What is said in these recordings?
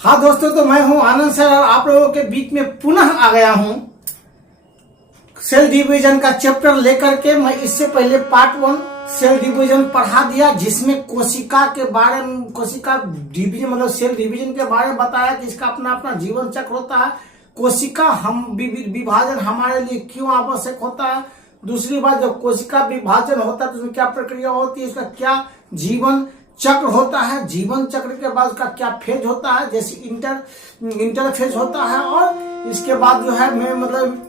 हाँ दोस्तों, तो मैं हूं आनंद सर और आप लोगों के बीच में पुनः आ गया हूं सेल डिवीजन का चैप्टर लेकर के। मैं इससे पहले पार्ट 1 सेल डिवीजन पढ़ा दिया, जिसमें कोशिका के बारे में, कोशिका डिवीजन मतलब सेल डिवीजन के बारे में बताया कि इसका अपना अपना जीवन चक्र होता है। कोशिका हम विभाजन हमारे लिए क्यों आवश्यक होता है। दूसरी बात, जब कोशिका विभाजन होता है तो उसमें क्या प्रक्रिया होती है, उसका क्या जीवन चक्र होता है। जीवन चक्र के बाद उसका क्या फेज होता है, जैसे इंटर फेज होता है, और इसके बाद जो है मतलब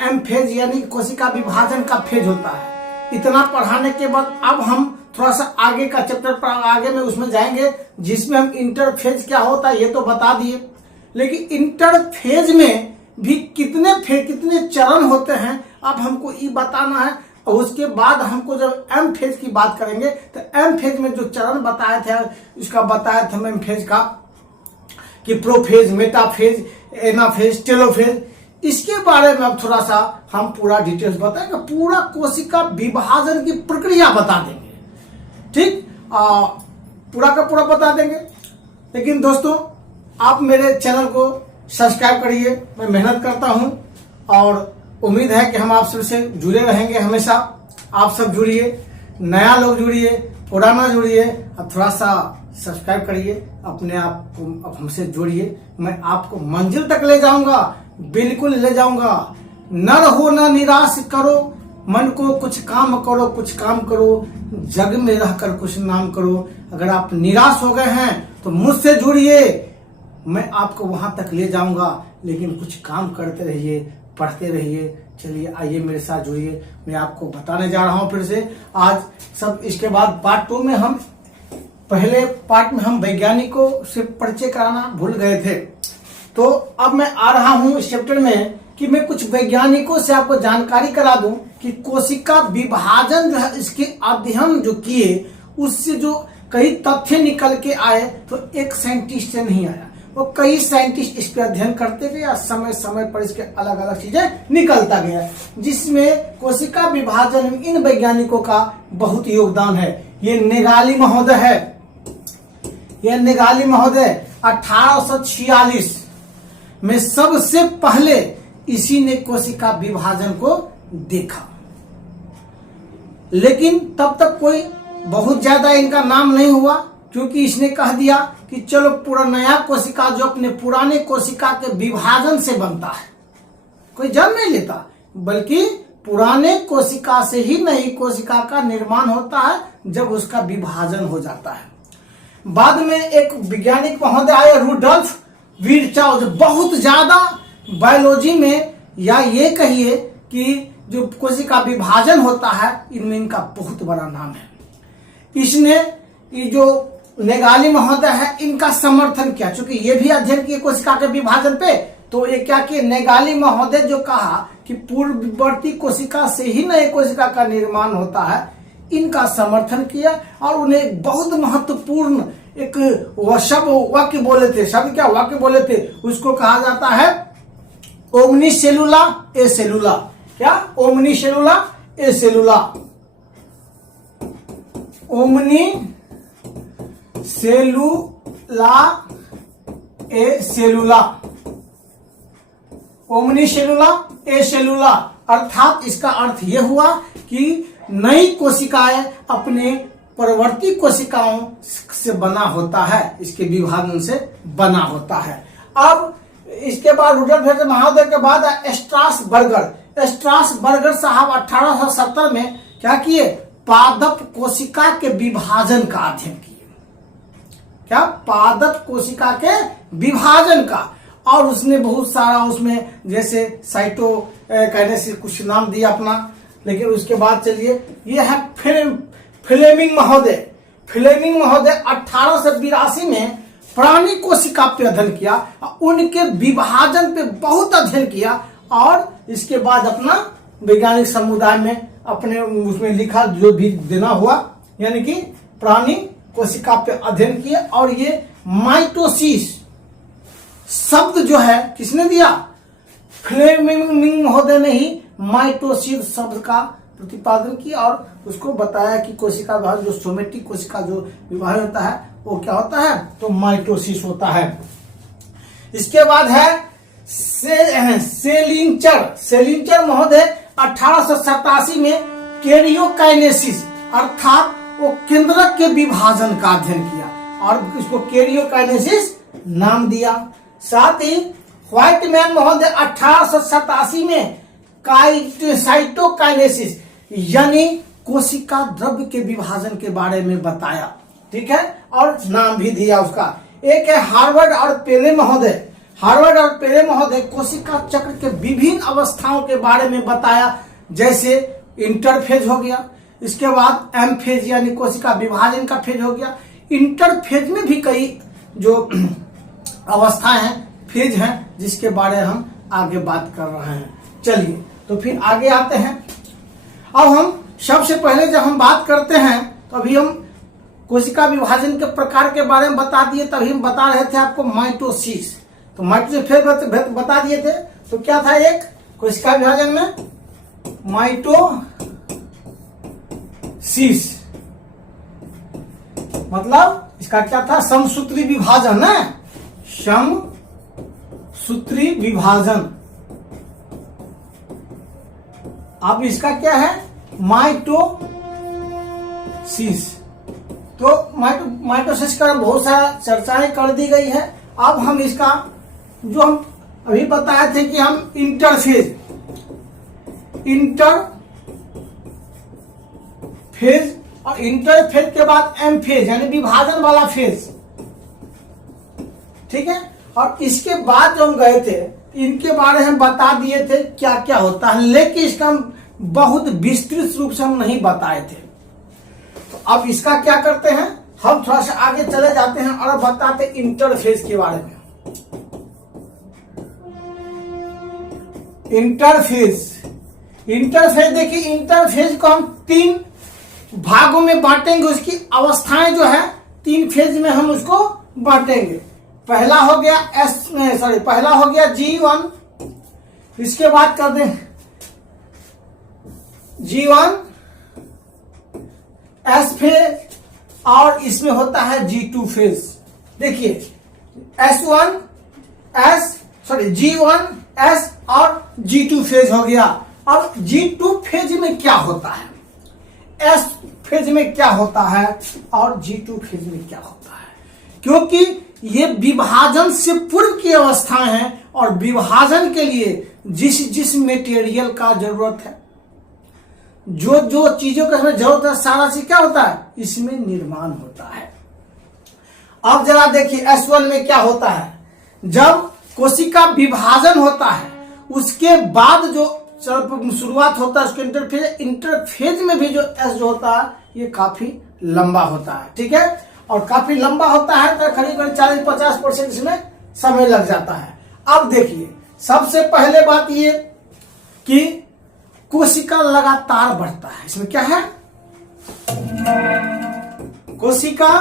एम फेज यानी कोशिका विभाजन का फेज होता है। इतना पढ़ाने के बाद अब हम थोड़ा सा आगे का चैप्टर पर आगे में उसमें जाएंगे, जिसमें हम इंटर फेज क्या होता है ये तो बता दिए, लेकिन इंटर फेज में भी कितने चरण होते हैं अब हमको ये बताना है। और उसके बाद हमको जब एम फेज की बात करेंगे तो एम फेज में जो चरण बताए थे उसका बताया था एम फेज का कि प्रोफेज, मेटाफेज, एनाफेज, टेलोफेज। इसके बारे में अब थोड़ा सा हम पूरा डिटेल्स बताएंगे, पूरा कोशिका विभाजन की प्रक्रिया बता देंगे, ठीक, पूरा का पूरा बता देंगे। लेकिन दोस्तों, आप मेरे चैनल को सब्सक्राइब करिए, मैं मेहनत करता हूं और उम्मीद है कि हम आप सबसे जुड़े रहेंगे हमेशा। आप सब जुड़िए, नया लोग जुड़िए, पुराना जुड़िए, और थोड़ा सा सब्सक्राइब करिए, अपने आप को हमसे जोड़िए। मैं आपको मंजिल तक ले जाऊंगा, बिल्कुल ले जाऊंगा। न रहो न निराश करो, मन को कुछ काम करो, कुछ काम करो, जग में रहकर कुछ नाम करो। अगर आप निराश हो गए हैं तो मुझसे जुड़िए, मैं आपको वहां तक ले जाऊंगा, लेकिन कुछ काम करते रहिए, पढ़ते रहिए। चलिए आइए मेरे साथ जुड़िए, मैं आपको बताने जा रहा हूं फिर से आज सब। इसके बाद पार्ट 2 में हम पहले पार्ट में हम वैज्ञानिकों से परिचय कराना भूल गए थे, तो अब मैं आ रहा हूं इस चैप्टर में कि मैं कुछ वैज्ञानिकों से आपको जानकारी करा दूं कि कोशिका विभाजन जो है, इसके अध्ययन जो किए उससे जो कई तथ्य निकल के आए, तो एक साइंटिस्ट से नहीं आया, वो कई साइंटिस्ट इस पे अध्ययन करते गए और समय समय पर इसके अलग अलग चीजें निकलता गया, जिसमें कोशिका विभाजन में इन वैज्ञानिकों का बहुत योगदान है। ये नेगाली महोदय है, ये नेगाली महोदय 1846 में सबसे पहले इसी ने कोशिका विभाजन को देखा। लेकिन तब तक कोई बहुत ज्यादा इनका नाम नहीं हुआ, क्योंकि इसने कह दिया कि चलो पूरा नया कोशिका जो अपने पुराने कोशिका के विभाजन से बनता है, कोई जन्म नहीं लेता, बल्कि पुराने कोशिका से ही नई कोशिका का निर्माण होता है जब उसका विभाजन हो जाता है। बाद में एक वैज्ञानिक महोदय आए, रुडोल्फ विर्चाउ, जो बहुत ज्यादा बायोलॉजी में, या ये कहिए कि जो कोशिका विभाजन होता है इनमें इनका बहुत बड़ा नाम है। इसने ये जो नेगाली महोदय है इनका समर्थन किया, क्योंकि ये भी अध्ययन किए कोशिका के विभाजन पे, तो ये क्या किए, नेगाली महोदय जो कहा कि पूर्ववर्ती कोशिका से ही नए कोशिका का निर्माण होता है, इनका समर्थन किया और उन्हें बहुत महत्वपूर्ण एक शब्द वाक्य बोले थे। शब्द क्या वाक्य बोले थे, उसको कहा जाता है ओमनी सेलुला ए सेलुला। क्या, ओमनी सेलुला ए सेलुला, ओमनी सेलुला ए सेलुला, ओमनी सेलुला ए सेलुला। अर्थात इसका अर्थ यह हुआ कि नई कोशिकाएं अपने परवर्ती कोशिकाओं से बना होता है, इसके विभाजन से बना होता है। अब इसके बाद रुडोल्फ महोदय के बाद स्ट्रासबर्गर साहब 1870 में क्या किए, पादप कोशिका के विभाजन का अध्ययन किए। क्या, पादप कोशिका के विभाजन का, और उसने बहुत सारा उसमें जैसे साइटोकाइनेसिस कुछ नाम दिया अपना। लेकिन उसके बाद चलिए, ये है फ्लेमिंग महोदय। फ्लेमिंग महोदय 1882 में प्राणी कोशिका पे अध्ययन किया, उनके विभाजन पे बहुत अध्ययन किया, और इसके बाद अपना वैज्ञानिक समुदाय में अपने उसमें लिखा जो भी देना हुआ, यानी कि प्राणी कोशिका पे अध्ययन किया। और ये माइटोसिस शब्द जो है किसने दिया, फ्लेमिंग महोदय ने ही माइटोसिस शब्द का प्रतिपादन किया और उसको बताया कि कोशिका विभाजन, जो सोमेटिक कोशिका जो विभाजन होता है वो क्या होता है, तो माइटोसिस होता है। इसके बाद है सेलिंचर महोदय 1887 में कैरियोकाइनेसिस अर्थात वो केंद्रक के विभाजन का अध्ययन किया और इसको कैरियोकाइनेसिस नाम दिया। साथ ही व्हाइटमैन महोदय 1887 में साइटोकाइनेसिस यानी कोशिका द्रव्य के विभाजन के बारे में बताया, ठीक है, और नाम भी दिया उसका। एक है हार्वर्ड और पेले महोदय कोशिका चक्र के विभिन्न अवस्थाओं के बारे में बताया, जैसे इंटरफेज हो गया, इसके बाद एम फेज यानी कोशिका विभाजन का फेज हो गया। इंटरफेज में भी कई जो अवस्थाएं हैं, फेज हैं, जिसके बारे में हम आगे बात कर रहे हैं। चलिए तो फिर आगे आते हैं। अब हम सबसे पहले जब हम बात करते हैं तो अभी हम कोशिका विभाजन के प्रकार के बारे में बता दिए, तभी हम बता रहे थे आपको माइटोसिस। तो माइटोसिस फिर बता दिए थे, तो क्या था एक कोशिका विभाजन में माइटोसिस मतलब इसका क्या था, समसूत्री विभाजन है, समसूत्री विभाजन। अब इसका क्या है, माइटोसिस। तो माइटोसिस का बहुत सारा चर्चाएं कर दी गई है। अब हम इसका जो हम अभी बताए थे कि हम इंटरफेज और इंटरफेज के बाद एम फेज यानी विभाजन वाला फेज, ठीक है, और इसके बाद जो हम गए थे इनके बारे में बता दिए थे क्या क्या होता है, लेकिन इसका हम बहुत विस्तृत रूप से हम नहीं बताए थे। तो अब इसका क्या करते हैं, हम थोड़ा सा आगे चले जाते हैं और बताते इंटरफेज के बारे में। इंटरफेज देखिए, इंटरफेज को हम 3 भागों में बांटेंगे। उसकी अवस्थाएं जो है 3 फेज में हम उसको बांटेंगे। पहला हो गया G1, इसके बाद कर दें G1 S फेज और इसमें होता है G2 फेज। देखिए G1 S और G2 फेज हो गया। अब G2 फेज में क्या होता है, S फेज में क्या होता है और G2 फेज में क्या होता है, क्योंकि ये विभाजन से पूर्व की अवस्थाएं हैं और विभाजन के लिए जिस मटेरियल का जरूरत है, जो चीजों का हमें जरूरत है, सारा चीज क्या होता है, इसमें निर्माण होता है। अब जरा देखिए S1 में क्या होता है, जब कोशिका विभाजन होता है उसके बाद जो शुरुआत होता है उसके इंटरफेज में भी जो S जो होता है ये काफी लंबा होता है, ठीक है, और काफी लंबा होता है तो करीब 40-50% इसमें समय लग जाता है। अब देखिए सबसे पहले बात ये कि कोशिका लगातार बढ़ता है। इसमें क्या है, कोशिका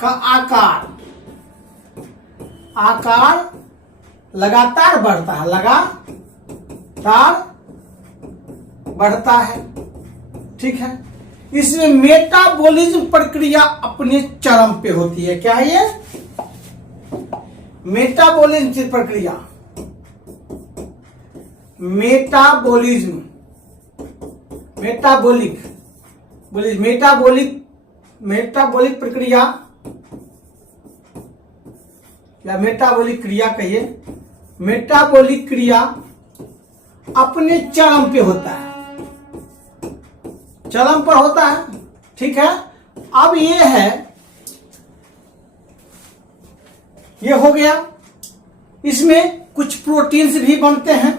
का आकार लगातार बढ़ता है, ठीक है। इसमें मेटाबॉलिज्म प्रक्रिया अपने चरम पे होती है। क्या है ये, मेटाबॉलिज्म प्रक्रिया, मेटाबॉलिक प्रक्रिया या मेटाबॉलिक क्रिया कहिए, मेटाबॉलिक क्रिया अपने चरम पे होता है, चरम पर होता है, ठीक है। अब ये हो गया, इसमें कुछ प्रोटीन्स भी बनते हैं,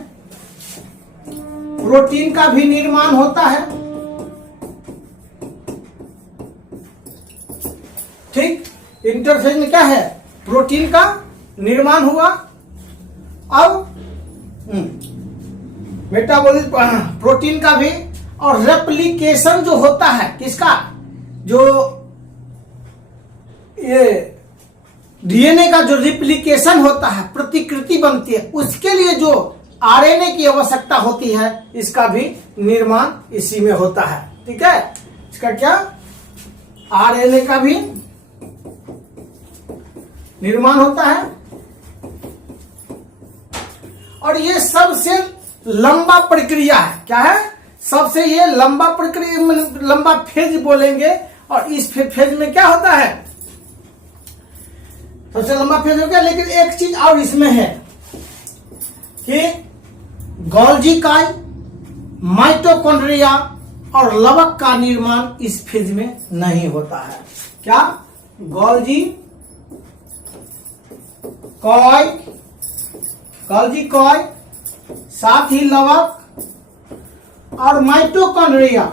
प्रोटीन का भी निर्माण होता है, ठीक। इंटरफेज में क्या है, प्रोटीन का निर्माण हुआ। अब मेटाबॉलिज्म प्रोटीन का भी, और रेप्लिकेशन जो होता है किसका, जो ये डीएनए का जो रिप्लिकेशन होता है, प्रतिकृति बनती है, उसके लिए जो आरएनए की आवश्यकता होती है, इसका भी निर्माण इसी में होता है, ठीक है। इसका क्या, आरएनए का भी निर्माण होता है। और ये सबसे लंबा प्रक्रिया है। क्या है? सबसे ये लंबा प्रक्रिया, लंबा फेज बोलेंगे। और इस फेज में क्या होता है? सबसे लंबा फेज हो गया। लेकिन एक चीज और इसमें है कि गोल्जी काई, माइटोकॉन्ड्रिया और लवक का निर्माण इस फेज में नहीं होता है। क्या? गोल्जी कॉय, साथ ही लवक और माइटोकॉन्ड्रिया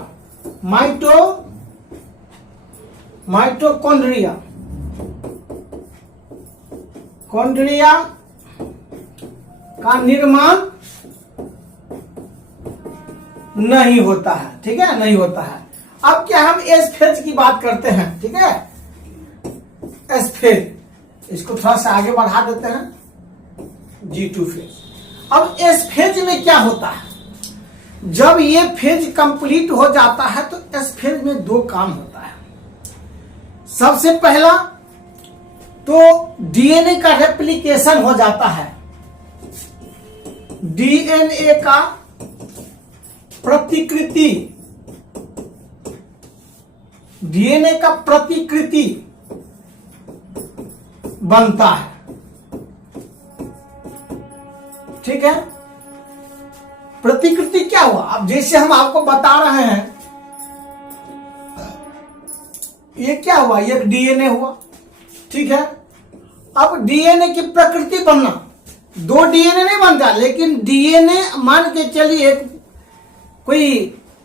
का निर्माण नहीं होता है। ठीक है, नहीं होता है। अब क्या हम एस फेज की बात करते हैं। ठीक है, एस फेज, इसको थोड़ा सा आगे बढ़ा देते हैं, G2 फेज। अब एस फेज में क्या होता है? जब ये फेज कंप्लीट हो जाता है तो एस फेज में दो काम होता है। सबसे पहला तो डीएनए का रेप्लिकेशन हो जाता है। डीएनए का प्रतिकृति, डीएनए का प्रतिकृति बनता है। ठीक है, प्रतिकृति क्या हुआ? अब जैसे हम आपको बता रहे हैं, ये क्या हुआ? ये डीएनए हुआ। ठीक है, अब डीएनए की प्रकृति बनना, दो डीएनए नहीं बनता, लेकिन डीएनए मान के चलिए एक कोई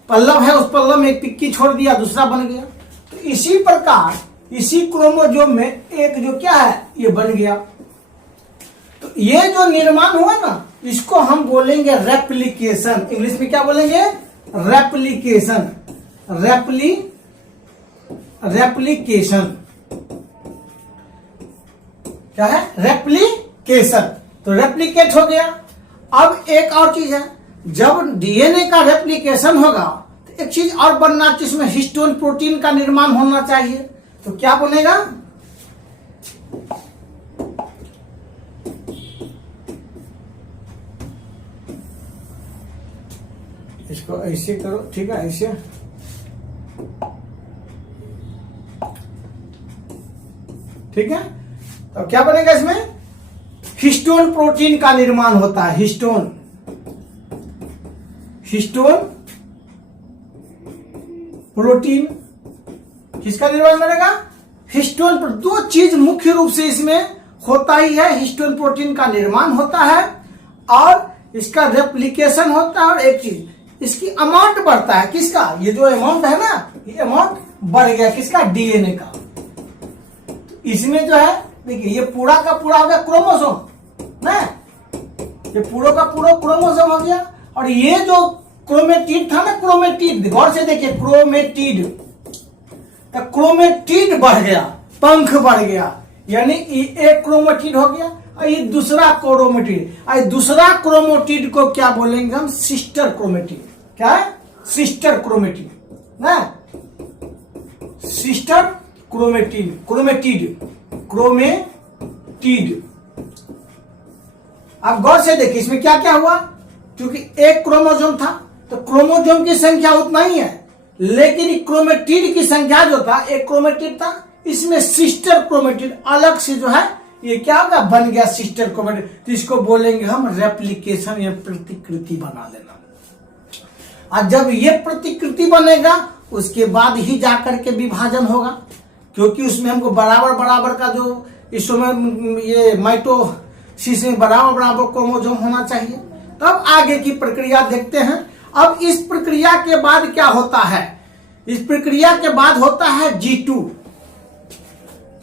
पल्लव है, उस पल्लव में एक पिक्की छोड़ दिया, दूसरा बन गया। तो इसी प्रकार इसी क्रोमोजोम में एक जो क्या है, ये बन गया। तो ये जो निर्माण हुआ ना, इसको हम बोलेंगे रेप्लिकेशन। इंग्लिश में क्या बोलेंगे? रेप्लिकेशन। रेप्लिकेशन क्या है? रेप्लिकेशन। तो रेप्लिकेट हो गया। अब एक और चीज है, जब डीएनए का रेप्लिकेशन होगा तो एक चीज और बनना चाहिए, इसमें हिस्टोन प्रोटीन का निर्माण होना चाहिए। तो क्या बनेगा? इसको ऐसे करो। ठीक है, ऐसे। ठीक है, तो क्या बनेगा? इसमें हिस्टोन प्रोटीन का निर्माण होता है। हिस्टोन प्रोटीन किसका निर्माण बनेगा? हिस्टोन। दो चीज मुख्य रूप से इसमें होता ही है, हिस्टोन प्रोटीन का निर्माण होता है और इसका रेप्लिकेशन होता है। और एक चीज, इसकी अमाउंट बढ़ता है। किसका? ये जो अमाउंट है ना, ये अमाउंट बढ़ गया। किसका? डीएनए का। तो इसमें जो है, देखिए, ये पूरा का पूरा हो गया क्रोमोसोम ना, ये पूरा का पूरा क्रोमोसोम हो गया। और ये जो क्रोमेटिड था ना, क्रोमेटिड, गौर से देखिए, क्रोमेटिड, तो क्रोमेटिड बढ़ गया, पंख बढ़ गया, यानी एक क्रोमेटिड हो गया और ये दूसरा क्रोमेटिड। और दूसरा क्रोमेटिड को क्या बोलेंगे हम? Sister chromatid. क्या है? सिस्टर क्रोमेटिड ना, सिस्टर क्रोमेटिड। अब गौर से देखिए, इसमें क्या क्या हुआ? क्योंकि एक क्रोमोसोम था तो क्रोमोसोम की संख्या उतना ही है, लेकिन क्रोमेटिड की संख्या जो था, एक क्रोमेटिड था, इसमें सिस्टर क्रोमेटिड अलग से जो है, ये क्या होगा? बन गया सिस्टर क्रोमेटिड। तो इसको बोलेंगे हम रेप्लिकेशन या प्रतिकृति बना देना। और जब ये प्रतिकृति बनेगा उसके बाद ही जाकर के विभाजन होगा, क्योंकि उसमें हमको बराबर का जो इस समय ये माइटोसिस में बराबर क्रोमोसोम होना चाहिए। तब आगे की प्रक्रिया देखते हैं। अब इस प्रक्रिया के बाद क्या होता है? इस प्रक्रिया के बाद होता है G2।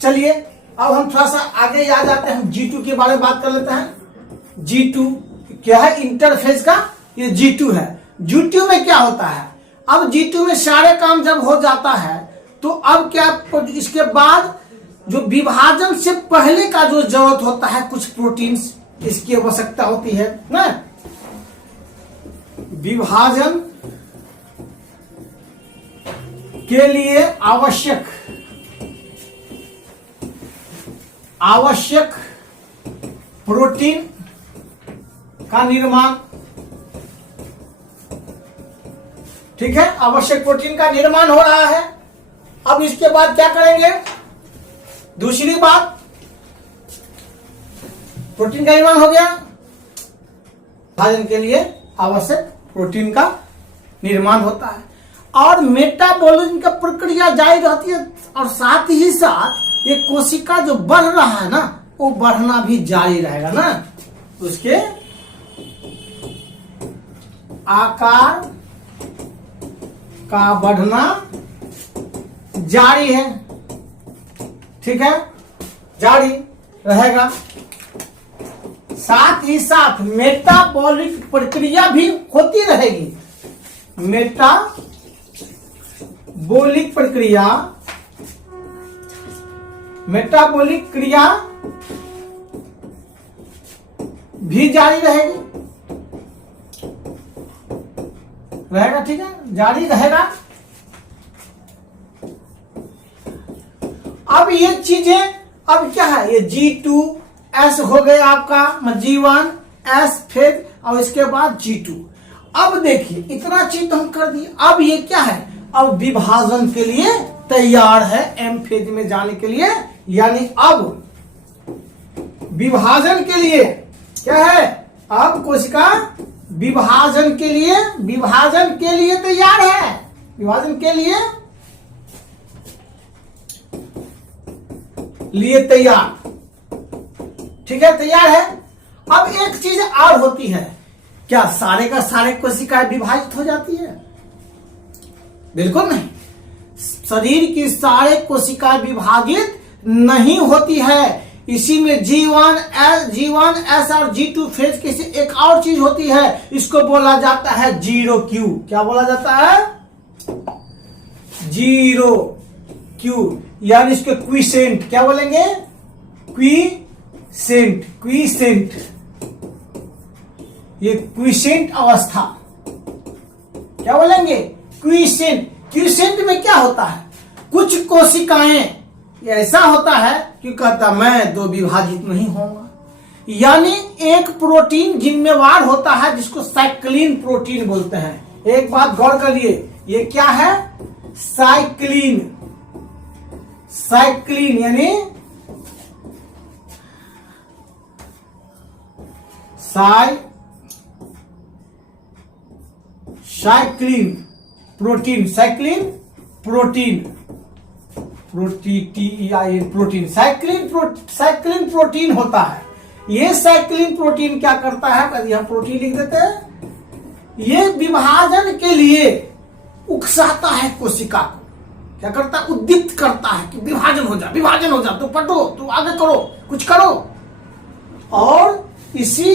चलिए अब हम थोड़ा सा आगे आ जाते हैं, G2 के बारे में बात कर लेते हैं। G2 क्या है? इंटरफेज का ये G2 है। G2 में क्या होता है? अब G2 में सारे काम जब हो जाता है तो अब क्या, इसके बाद जो विभाजन से पहले का जो जरूरत होता है, कुछ प्रोटीन्स इसकी आवश्यकता होती है ना। विभाजन के लिए आवश्यक प्रोटीन का निर्माण, ठीक है, आवश्यक प्रोटीन का निर्माण हो रहा है। अब इसके बाद क्या करेंगे, दूसरी बात, प्रोटीन का निर्माण हो गया, विभाजन के लिए आवश्यक प्रोटीन का निर्माण होता है और मेटाबॉलिज्म का प्रक्रिया जारी रहती है और साथ ही साथ ये कोशिका जो बढ़ रहा है ना, वो बढ़ना भी जारी रहेगा ना, उसके आकार का बढ़ना जारी है, ठीक है, जारी रहेगा। साथ ही साथ मेटाबॉलिक प्रक्रिया भी होती रहेगी, मेटाबॉलिक प्रक्रिया, मेटाबॉलिक क्रिया भी जारी रहेगी, रहेगा, ठीक है, जारी रहेगा। अब ये चीजें, अब क्या है, ये G2S हो गया आपका, G1S फेज और इसके बाद G2। अब देखिए इतना चीज तो हम कर दिए, अब ये क्या है, अब विभाजन के लिए तैयार है M फेज में जाने के लिए, यानी अब विभाजन के लिए क्या है, अब कोशिका विभाजन के लिए तैयार है, विभाजन के लिए तैयार, ठीक है, तैयार है। अब एक चीज और होती है, क्या सारे का सारे कोशिकाएं विभाजित हो जाती है? बिल्कुल नहीं, शरीर की सारे कोशिकाएं विभाजित नहीं होती है। इसी में G1S और G2 फेज के से एक और चीज होती है, इसको बोला जाता है 0Q। क्या बोला जाता है? 0Q, यानी इसके क्विसेंट, क्या बोलेंगे? क्विसेंट, ये क्विसेंट अवस्था, क्या बोलेंगे? क्विसेंट में क्या होता है, कुछ कोशिकाएं ऐसा होता है कि कहता मैं दो विभाजित नहीं होगा, यानी एक प्रोटीन जिम्मेवार होता है जिसको साइक्लिन प्रोटीन बोलते हैं। एक बात गौर करिए, ये क्या है? साइक्लिन यानी साइक्लिन प्रोटीन, साइक्लिन प्रोटीन होता है। ये साइक्लिन प्रोटीन क्या करता है, यहां प्रोटीन लिख देते हैं, ये विभाजन के लिए उकसाता है कोशिका को, क्या करता है? उद्दीप्त करता है कि विभाजन हो जा, तो पढ़ो, तो आगे करो, कुछ करो। और इसी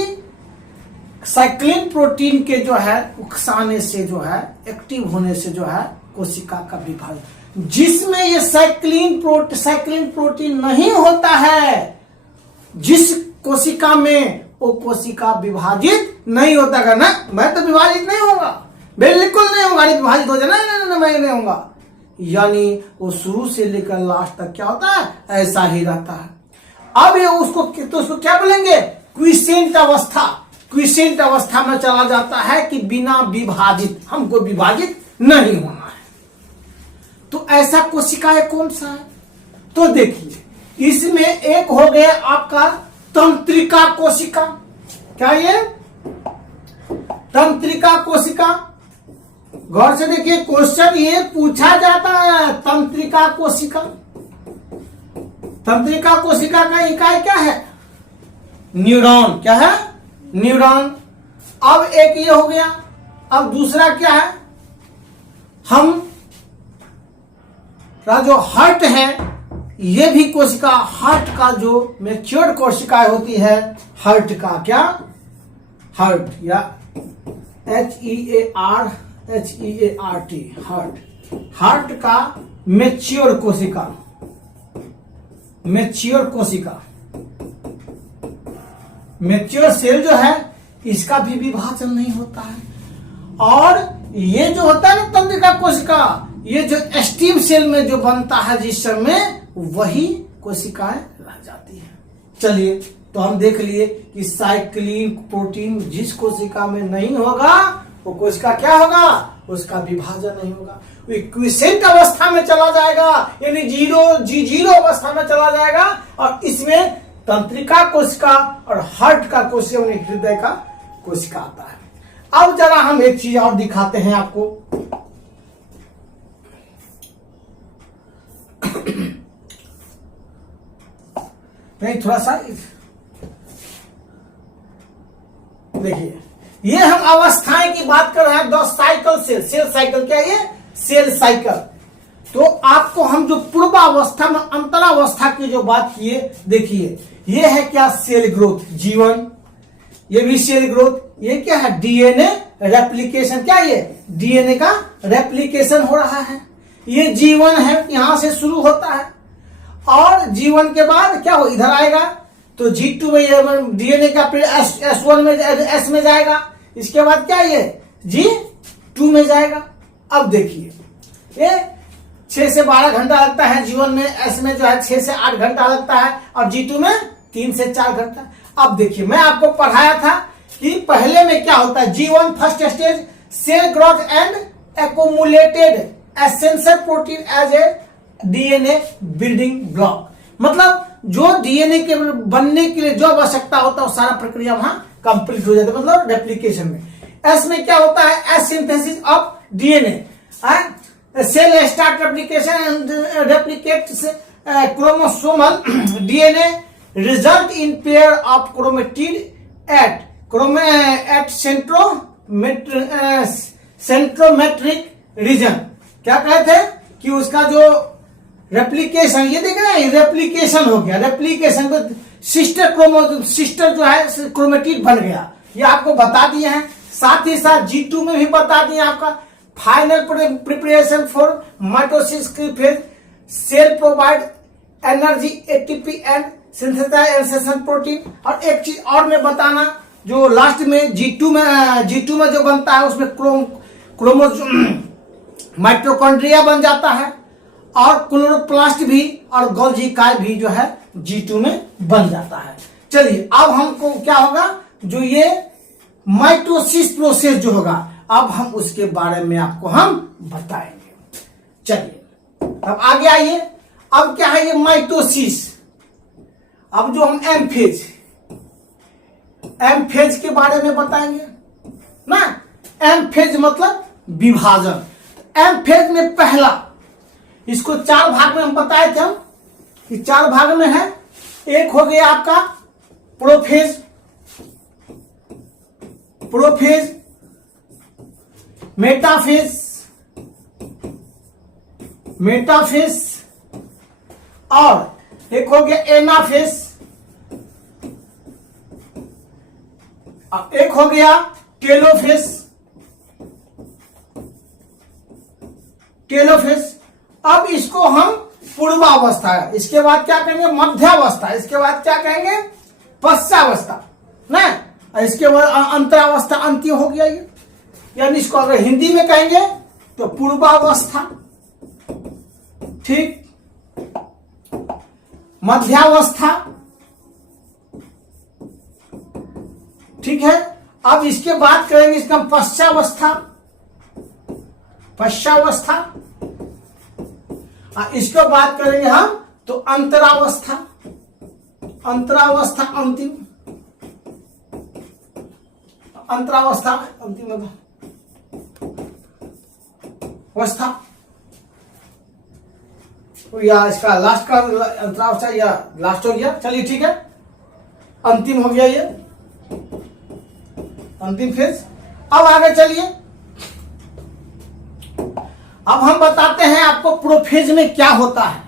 साइक्लिन प्रोटीन के जो है उकसाने से, जो है एक्टिव होने से, जो है कोशिका का विभाजन, जिसमें ये साइक्लिन प्रोटीन नहीं होता है, जिस कोशिका में, वो कोशिका विभाजित नहीं होता है ना, मैं तो विभाजित नहीं होगा, बिल्कुल नहीं होगा, विभाजित हो जाए ना, मैं नहीं होगा, यानी वो शुरू से लेकर लास्ट तक क्या होता है, ऐसा ही रहता है। अब ये उसको क्या बोलेंगे? क्विसेंट अवस्था में चला जाता है कि बिना विभाजित, हमको विभाजित नहीं होना है। तो ऐसा कोशिकाएं कौन सा है? तो देखिए, इसमें एक हो गया आपका तंत्रिका कोशिका। क्या ये? तंत्रिका कोशिका। गौर से देखिए, क्वेश्चन ये पूछा जाता है, तंत्रिका कोशिका। तंत्रिका कोशिका का इकाई क्या है? न्यूरॉन। क्या है? न्यूरॉन। अब एक ये हो गया, अब दूसरा क्या है? हम का जो हार्ट है, ये भी कोशिका, हार्ट का जो मैच्योर्ड कोशिकाएं होती है, हार्ट का क्या? हार्ट या HEART, हार्ट का मैच्योर कोशिका, मैच्योर सेल जो है, इसका भी विभाजन नहीं होता है। और ये जो होता है ना तंत्रिका कोशिका, ये जो स्टीम सेल में जो बनता है जिस समय, वही कोशिकाएं रह जाती है। चलिए, तो हम देख लिए कि साइक्लिन प्रोटीन जिस कोशिका में नहीं होगा वो कोशिका क्या होगा, उसका विभाजन नहीं होगा, वो क्विसेंट अवस्था में चला जाएगा, यानी जीरो अवस्था में चला जाएगा। और इसमें तंत्रिका कोशिका और हार्ट का कोशिका, हृदय का कोशिका आता है। अब जरा हम एक चीज और दिखाते हैं आपको। नहीं, थोड़ा सा देखिए, ये हम अवस्थाएं की बात कर रहे हैं। 10 साइकिल सेल साइकिल, क्या ये सेल साइकिल। तो आपको हम जो पूर्वावस्था में अंतरावस्था की जो बात किए, देखिए ये है क्या, सेल ग्रोथ, जीवन, ये भी सेल ग्रोथ। ये क्या है, डीएनए रेप्लिकेशन, क्या ये डीएनए का रेप्लिकेशन हो रहा है, ये जीवन है, यहां से शुरू होता है। और जीवन के बाद क्या हो, इधर आएगा तो G2 में डीएनए का फिर S1 में S में जाएगा, इसके बाद क्या ये G2 में जाएगा। अब देखिए, ये 6 से 12 घंटा लगता है जीवन में, S में जो है 6 से 8 घंटा लगता है, और G2 में 3 से 4 घंटा। अब देखिए, मैं आपको पढ़ाया था कि पहले में क्या होता है, G1 first stage, cell growth and accumulated essential protein as a DNA building block. मतलब जो डीएनए के बनने के लिए जो आवश्यकता होता है वो सारा प्रक्रिया वहां कंप्लीट हो जाता है, मतलब रेप्लिकेशन में। एस में क्या होता है, S synthesis of DNA, cell start replication and replicate chromosomal DNA result in pair of chromatid at centrometric region. क्या कहते हैं कि उसका जो रेप्लिकेशन, ये देख रहे हैं, रेप्लिकेशन हो गया, रेप्लिकेशन को सिस्टर जो है क्रोमेटिड बन गया, ये आपको बता दिए हैं। साथ ही साथ G2 में भी बता दिए आपका फाइनल प्रिपरेशन फॉर माइटोसिस की phase, cell provide energy ATP and synthesize एंसेशन प्रोटीन। और एक चीज और में बताना, जो लास्ट में G2 में जो बनता है उसमें माइटोकॉन्ड्रिया बन जाता है, और क्लोरोप्लास्ट भी और गोल्जी काय भी जो है G2 में बन जाता है। चलिए, अब हमको क्या होगा, जो ये माइटोसिस प्रोसेस जो होगा, अब हम उसके बारे में आपको हम बताएंगे। चलिए, अब आगे आइए। अब क्या है ये माइटोसिस, अब जो हम एम फेज के बारे में बताएंगे ना। एम फेज मतलब विभाजन। एम फेज में पहला, इसको 4 भाग में हम बताए थे, हम कि 4 भाग में है। एक हो गया आपका प्रोफेज, मेटाफेज, और एक हो गया एनाफेज, एक हो गया टेलोफेज। अब इसको हम पूर्वावस्था है, इसके बाद क्या कहेंगे मध्यावस्था, इसके बाद क्या कहेंगे पश्चावस्था ना, इसके बाद अंतरावस्था, अंतिम हो गया ये। यानी इसको अगर हिंदी में कहेंगे तो पूर्वावस्था, ठीक, मध्यावस्था, ठीक है। अब इसके बाद करेंगे इसका पश्चावस्था, इसके बाद करेंगे हम तो अंतरावस्था, अंतिम, अंतरावस्था अंतिम अवस्था, या इसका लास्ट का अंतरावस्था या लास्ट हो गया। चलिए ठीक है, अंतिम हो गया ये, अंतिम फेज। अब आगे चलिए, अब हम बताते हैं आपको प्रोफेज में क्या होता है।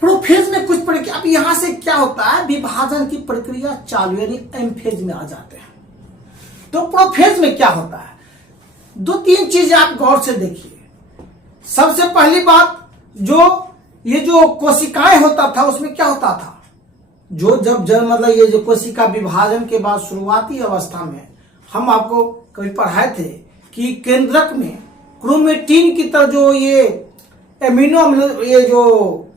प्रोफेज में कुछ प्रक्रिया, अब यहां से क्या होता है, विभाजन की प्रक्रिया चालू, यानी एम फेज में आ जाते हैं। तो प्रोफेज में क्या होता है, 2-3 चीजें आप गौर से देखिए। सबसे पहली बात, ये जो कोशिकाएं होता था उसमें क्या होता था, जब मतलब ये जो कोशिका विभाजन के बाद शुरुआती अवस्था में हम आपको कभी पढ़ाए थे कि केंद्रक में क्रोमेटिन की तरह जो ये एमिनो अम्ल, ये जो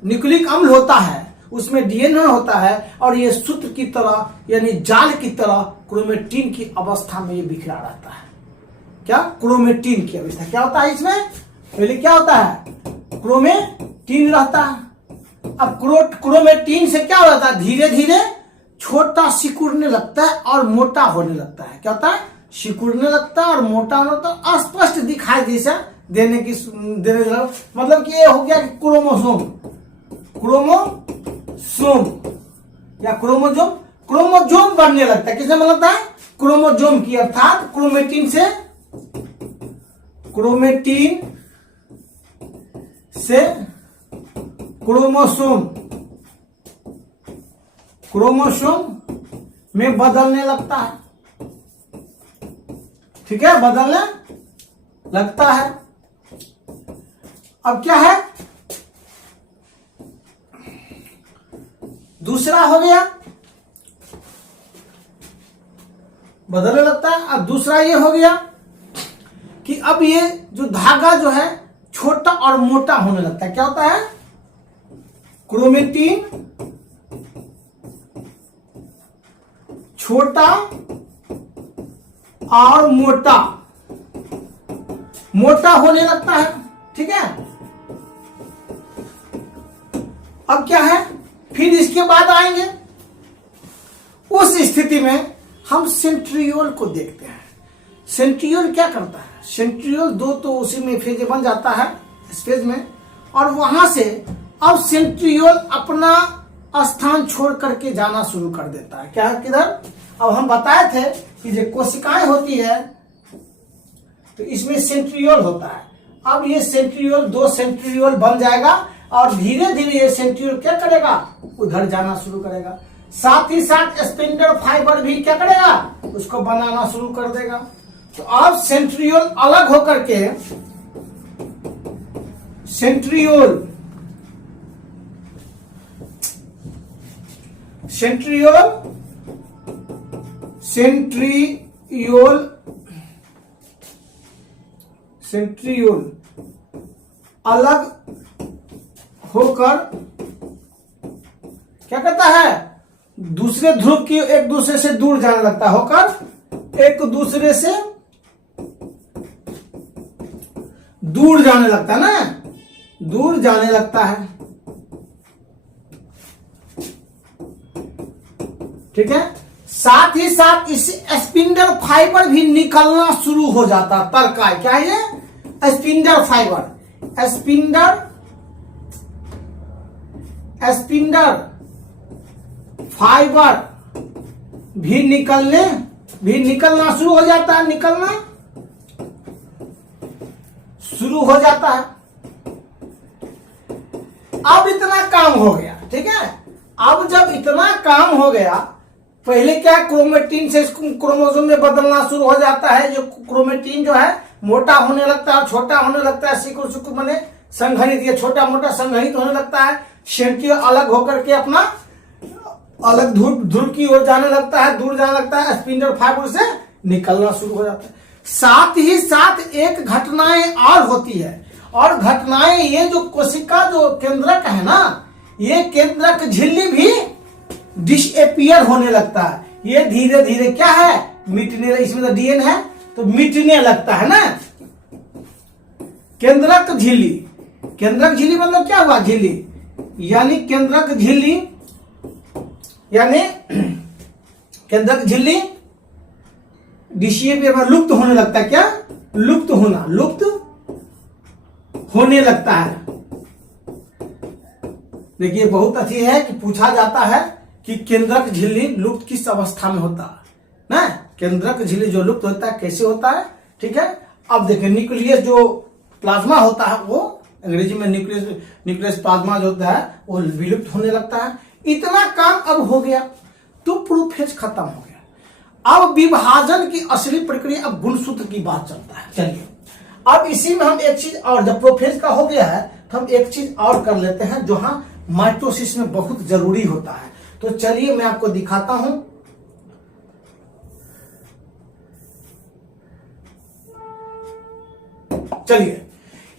न्यूक्लिक अम्ल होता है उसमें डीएनए होता है और ये सूत्र की तरह यानी जाल की तरह क्रोमेटिन की अवस्था में ये बिखरा रहता है। क्या? क्रोमेटिन की अवस्था। क्या होता है इसमें? पहले क्या होता है? क्रोमेटिन रहता है। अब क्रोमेटिन से क्या होता है? धीरे धीरे छोटा सिकुड़ने लगता है और मोटा होने लगता है। क्या होता है? सिकुड़ने लगता है और मोटा होने लगता है, अस्पष्ट दिखाई जैसा देने मतलब कि ये हो गया कि क्रोमोसोम या क्रोमोजोम बनने लगता है। किसमें लगता है? क्रोमोजोम की, अर्थात क्रोमेटिन से क्रोमोसोम में बदलने लगता है। ठीक है, बदलने लगता है। अब क्या है? दूसरा हो गया, बदलने लगता है। अब दूसरा ये हो गया कि अब ये जो धागा जो है छोटा और मोटा होने लगता है। क्या होता है? क्रोमेटिन छोटा और मोटा होने लगता है। ठीक है, अब क्या है? फिर इसके बाद आएंगे, उस स्थिति में हम सेंट्रियोल को देखते हैं। सेंट्रियोल क्या करता है? सेंट्रियोल दो तो उसी में फेज बन जाता है, इस फेज में, और वहां से अब सेंट्रियोल अपना स्थान छोड़ करके जाना शुरू कर देता है। क्या है? किधर? अब हम बताए थे कि जो कोशिकाएं होती है तो इसमें सेंट्रियोल होता है। अब ये सेंट्रियोल दो सेंट्रियोल बन जाएगा और धीरे धीरे ये सेंट्रियोल क्या करेगा? उधर जाना शुरू करेगा। साथ ही साथ स्पिंडल फाइबर भी क्या करेगा? उसको बनाना शुरू कर देगा। तो अब सेंट्रियोल अलग होकर के सेंट्रियोल अलग होकर क्या करता है? दूसरे ध्रुव की एक दूसरे से दूर जाने लगता है, होकर एक दूसरे से दूर जाने लगता है ना, दूर जाने लगता है। ठीक है, साथ ही साथ इस स्पिंडल फाइबर भी निकलना शुरू हो जाता है। तरकाय क्या है? ये स्पिंडल फाइबर, स्पिंडल फाइबर भी निकलना शुरू हो जाता है, निकलना शुरू हो जाता है। अब इतना काम हो गया। ठीक है, अब जब इतना काम हो गया, पहले क्या? क्रोमेटिन से क्रोमोसोम में बदलना शुरू हो जाता है। जो क्रोमेटिन जो है मोटा होने लगता है, छोटा होने लगता है, सिकुड़ माने संघनित, ये छोटा मोटा संघनित होने लगता है। सेंट्रियोल अलग होकर के अपना अलग ध्रुव की ओर जाने लगता है, दूर जाने लगता है, स्पिंडल फाइबर से निकलना शुरू हो जाता है। साथ ही साथ एक घटनाएं और होती है, और घटनाएं ये जो कोशिका जो केंद्रक है ना, ये केंद्रक झिल्ली भी डिसएपियर होने लगता है। ये धीरे धीरे क्या है? मिटने, इसमें तो डीएनए है तो मिटने लगता है ना। केंद्रक झिल्ली मतलब क्या हुआ? झिल्ली यानी केंद्रक झिल्ली डिसएपियर, लुप्त होने लगता है। क्या? लुप्त होने लगता है। देखिए, बहुत अच्छी है कि पूछा जाता है कि केंद्रक झिल्ली लुप्त किस अवस्था में होता है ना। केंद्रक झिल्ली जो लुप्त होता है कैसे होता है? ठीक है, अब देखिए, न्यूक्लियस जो प्लाज्मा होता है, वो अंग्रेजी में न्यूक्लियस प्लाज्मा जो होता है वो विलुप्त होने लगता है। इतना काम अब हो गया तो प्रोफेज खत्म हो गया। अब विभाजन की असली प्रक्रिया, अब गुणसूत्र की बात चलता है। चलिए, अब इसी में हम एक चीज और, जब प्रोफेज का हो गया है तो हम एक चीज और कर लेते हैं जो हाँ माइटोसिस में बहुत जरूरी होता है। तो चलिए मैं आपको दिखाता हूं। चलिए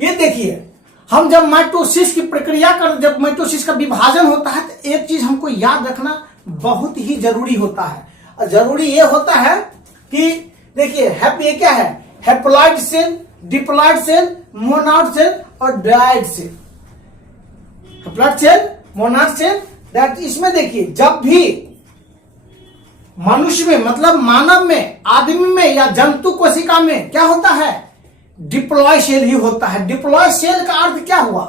ये देखिए, हम जब माइटोसिस की प्रक्रिया कर, जब माइटोसिस का विभाजन होता है तो एक चीज हमको याद रखना बहुत ही जरूरी होता है। और जरूरी ये होता है कि देखिए ये क्या है, haploid cell, diploid cell, monad cell और dyad cell. Haploid cell, monad cell, dyad. इसमें देखिए जब भी मनुष्य में, मतलब मानव में, आदमी में या जंतु कोशिका में क्या होता है, डिप्लॉय सेल ही होता है। डिप्लॉय सेल का अर्थ क्या हुआ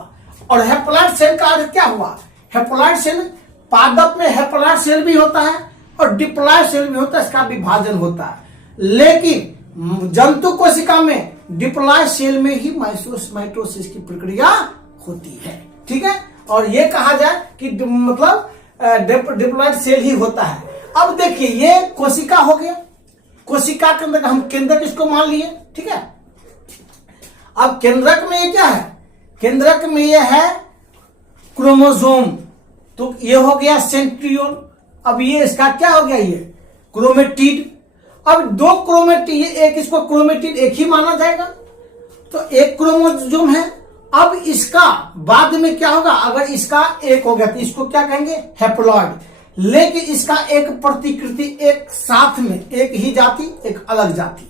और हैप्लॉइड सेल का अर्थ क्या हुआ। हैप्लॉइड सेल, पादप में हैप्लॉइड सेल भी होता है और डिप्लॉय सेल भी होता है, इसका विभाजन होता है। लेकिन जंतु कोशिका में डिप्लॉय सेल में ही माइटोसिस की प्रक्रिया होती है, ठीक है। और ये कहा जाए कि मतलब डिप्लॉइड सेल ही होता है। अब देखिए ये कोशिका हो गया, कोशिका के अंदर हम केंद्रक इसको मान लिए, ठीक है। अब केंद्रक में ये क्या है, केंद्रक में ये है क्रोमोसोम, तो ये हो गया सेंट्रियोल। अब ये इसका क्या हो गया, ये क्रोमेटिड। अब दो क्रोमेटिड, ये एक, इसको क्रोमेटिड एक ही माना जाएगा, तो एक क्रोमोसोम है। अब इसका बाद में क्या होगा, अगर इसका एक हो गया तो इसको क्या कहेंगे, हैप्लॉइड। लेकिन इसका एक प्रतिकृति, एक साथ में एक ही जाति एक अलग जाति,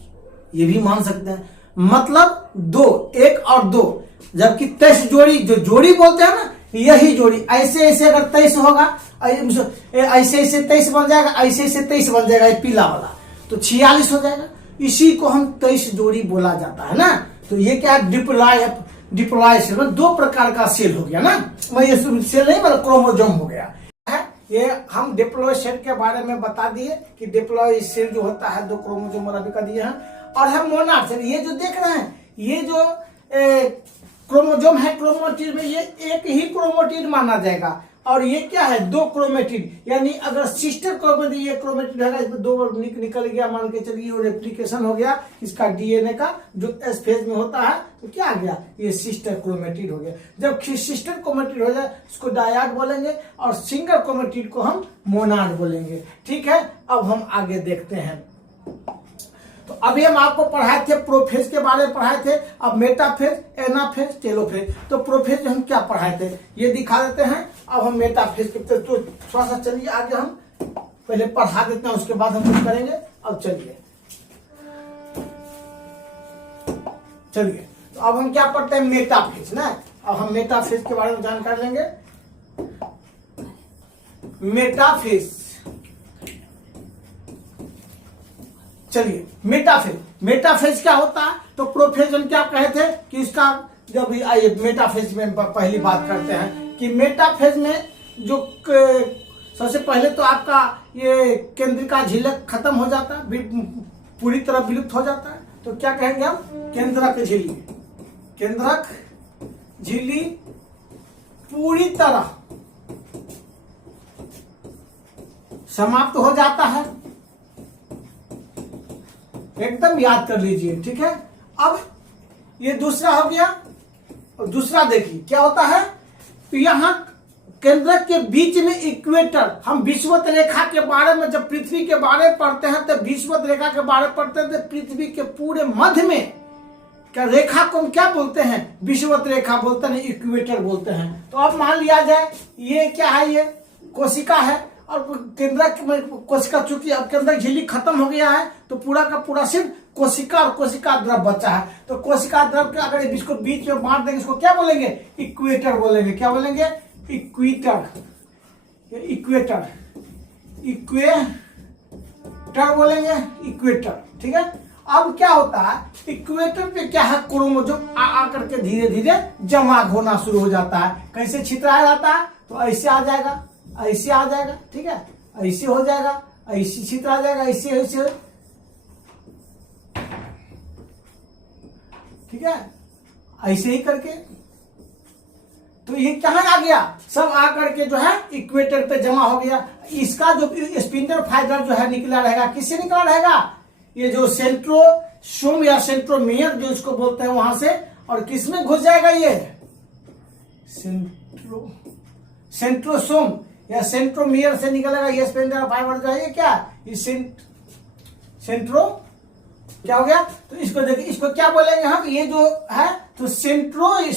ये भी मान सकते हैं। मतलब दो, एक और दो, जबकि 23 जोड़ी, जो जोड़ी बोलते हैं ना, यही जोड़ी। ऐसे ऐसे अगर 23 होगा, ऐसे ऐसे 23 बन जाएगा, ऐसे ऐसे 23 बन जाएगा, ये पीला वाला, तो 46 हो जाएगा। इसी को हम 23 जोड़ी बोला जाता है ना। तो ये क्या है, डिप्लॉय सेल, दो प्रकार का सेल हो गया ना। मैं ये सेल नहीं, मतलब क्रोमोसोम हो गया है। ये हम डिप्लॉय सेल के बारे में बता दिए कि डिप्लॉय सेल जो होता है दो क्रोमोसोम वाला भी कर दिए हैं। और है मोनॉड सेल, ये जो देख रहे हैं, ये जो क्रोमोसोम है, क्रोमेटिड में ये एक ही क्रोमेटिड माना जाएगा। और ये क्या है, दो क्रोमेटिड, यानी अगर सिस्टर क्रोमेटिड, ये क्रोमेटिड है, इसमें दो निकल गया, मान के चलिए, और रेप्लिकेशन हो गया इसका डीएनए का, जो एस फेज में होता है, तो क्या आ गया, ये सिस्टर क्रोमेटिड हो गया। जब सिस्टर क्रोमेटिड हो जाए उसको डायड बोलेंगे, और सिंगल क्रोमेटिड को हम मोनॉड बोलेंगे, ठीक है। अब हम आगे देखते हैं। तो अभी हम आपको पढ़ाए थे प्रोफेज के बारे में पढ़ाए थे, अब मेटाफेज, एनाफेज, टेलोफेज। तो प्रोफेज हम क्या पढ़ाए थे ये दिखा देते हैं। अब हम मेटाफेज के, तो थोड़ा सा चलिए आगे, हम पहले पढ़ा देते हैं, उसके बाद हम कुछ करेंगे। अब चलिए तो अब हम क्या पढ़ते हैं, मेटाफेज ना। अब हम मेटाफेज के बारे में जानकारी लेंगे। मेटाफेज, चलिए मेटाफेज, मेटाफेज क्या होता है। तो प्रोफेज हम क्या कहे थे कि इसका, जब आइए मेटाफेज में पहली बात करते हैं कि मेटाफेज में जो सबसे पहले तो आपका ये केंद्रिका झिल्ली खत्म हो जाता है, पूरी तरह विलुप्त हो जाता है। तो क्या कहेंगे हम, केंद्रक झिल्ली, केंद्रक झिल्ली पूरी तरह समाप्त हो जाता है, एकदम याद कर लीजिए, ठीक है। अब ये दूसरा हो गया, और दूसरा देखिए क्या होता है। तो यहां केंद्रक के बीच में इक्वेटर, हम विषुवत रेखा के बारे में जब पृथ्वी के बारे में पढ़ते हैं तो विषुवत रेखा के बारे में पढ़ते हैं, तो पृथ्वी के पूरे मध्य में क्या रेखा को हम क्या बोलते हैं, विषुवत रेखा बोलते हैं, इक्वेटर बोलते हैं। तो अब मान लिया जाए ये क्या है, ये कोशिका है, और केंद्रक कोशिका, चूंकि अब केंद्रक झिल्ली खत्म हो गया है, तो पूरा का पूरा सिर्फ कोशिका और कोशिका द्रव बचा है। तो कोशिका द्रव के अगर इसको बीच में बांट देंगे, इसको क्या बोलेंगे, इक्वेटर बोलेंगे। क्या बोलेंगे, इक्वेटर, इक्वेटर, इक्वेटर बोलेंगे, इक्वेटर, ठीक है। अब क्या होता है, इक्वेटर पे क्या है, क्रोमोसोम आ करके धीरे धीरे जमा होना शुरू हो जाता है। कैसे छितराया जाता है, तो ऐसे आ जाएगा, ऐसे आ जाएगा, ठीक है, ऐसे हो जाएगा, ऐसे छितरा जाएगा, ऐसे ऐसे, ठीक है, ऐसे ही करके। तो ये कहां आ गया, सब आ करके जो है इक्वेटर पे जमा हो गया। इसका जो स्पिंडल फाइबर जो है निकला रहेगा, किससे निकला रहेगा, ये जो सेंट्रोसोम या सेंट्रोमियर जो इसको बोलते हैं वहां से, और किसमें घुस जाएगा, ये सेंट्रोसोम या सेंट्रोमियर से निकलेगा। ये स्पिंडल फाइबर जो है, ये क्या, ये क्या हो गया? तो इसको देखिए, इसको क्या बोलेंगे हम? ये जो है तो सेंट्रियोल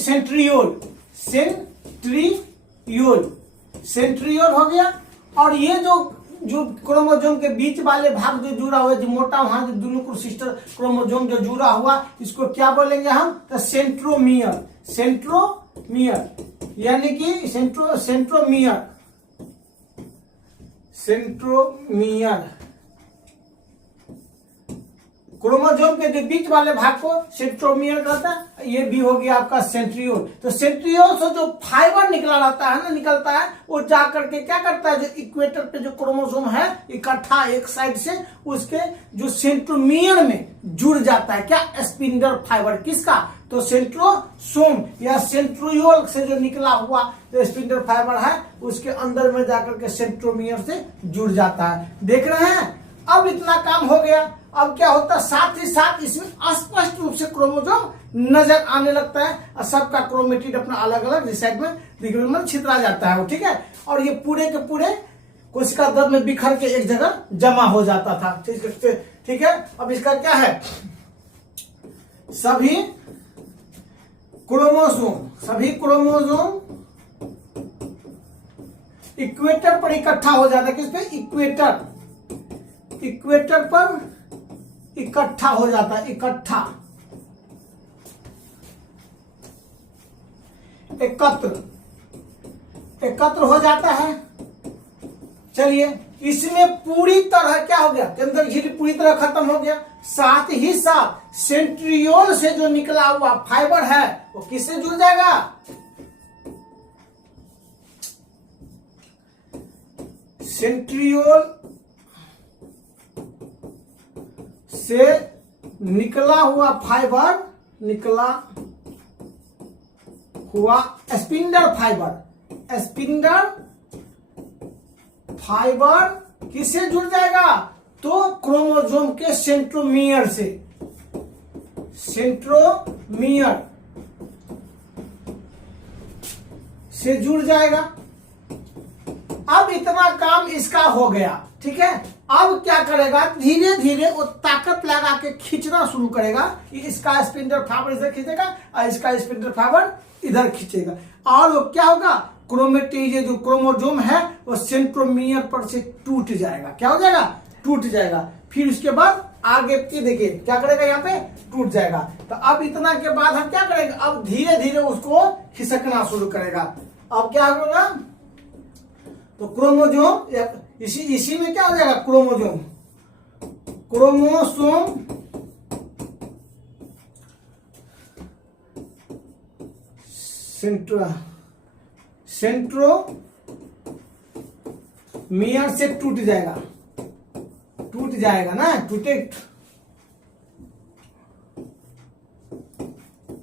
सेंट्रियोल हो गया। और ये जो क्रोमोसोम के बीच वाले भाग जो जुड़ा हुआ है, जो मोटा, वहां जो दोनों सिस्टर क्रोमोसोम जो जुड़ा हुआ, इसको क्या बोलेंगे हम? तो सेंट्रोमियर यानी कि सेंट्रोमियर क्रोमोसोम के जो बीच वाले भाग को सेंट्रोमियर कहता है। ये भी हो गया आपका सेंट्रियोल। तो सेंट्रियोल से जो फाइबर निकलता है वो जा करके क्या करता है? जो इक्वेटर पे जो क्रोमोसोम है इकट्ठा एक साइड से उसके जो सेंट्रोमियर में जुड़ जाता है। क्या? Spindle fibre. किसका? तो सेंट्रोसोम या सेंट्रियोल से जो निकला हुआ जो स्पिंडल फाइबर है उसके अंदर में जाकर के सेंट्रोमियर से जुड़ जाता है। देख रहे हैं? अब इतना काम हो गया। अब क्या होता है? साथ ही साथ इसमें स्पष्ट रूप से क्रोमोसोम नजर आने लगता है और सबका क्रोमेटिड अपना अलग अलग साइड में दिखने में छितरा जाता है वो, ठीक है। और ये पूरे के पूरे कोशिका द्रव में बिखर के एक जगह जमा हो जाता था, ठीक है। अब इसका क्या है? सभी क्रोमोसोम इक्वेटर पर इकट्ठा हो जाता है। किस पे? इक्वेटर पर इकट्ठा हो जाता है। एकत्र हो जाता है। चलिए, इसमें पूरी तरह क्या हो गया? केंद्रक झिल्ली पूरी तरह खत्म हो गया। साथ ही साथ सेंट्रियोल से जो निकला हुआ फाइबर है वो किससे जुड़ जाएगा? सेंट्रियोल से निकला हुआ स्पिंडल फाइबर किससे जुड़ जाएगा? तो क्रोमोसोम के सेंट्रोमियर से जुड़ जाएगा। अब इतना काम इसका हो गया, ठीक है। अब क्या करेगा? धीरे धीरे वो ताकत लगा के खींचना शुरू करेगा कि इसका स्पिंडल फाइबर इधर खींचेगा और इसका स्पिंडल फाइबर इधर खींचेगा। और वो क्या होगा? क्रोमेटिड जो क्रोमोसोम है वो सेंट्रोमियर पर से टूट जाएगा। क्या हो जाएगा? टूट जाएगा। फिर उसके बाद आगे की देखिए क्या करेगा? यहाँ पे टूट जाएगा। तो अब इतना के बाद हम क्या करेंगे? अब धीरे धीरे उसको खिसकना शुरू करेगा। अब क्या होगा? तो क्रोमोसोम इसी में क्या हो जाएगा? क्रोमोसोम सेंट्रोमियर से टूट जाएगा ना।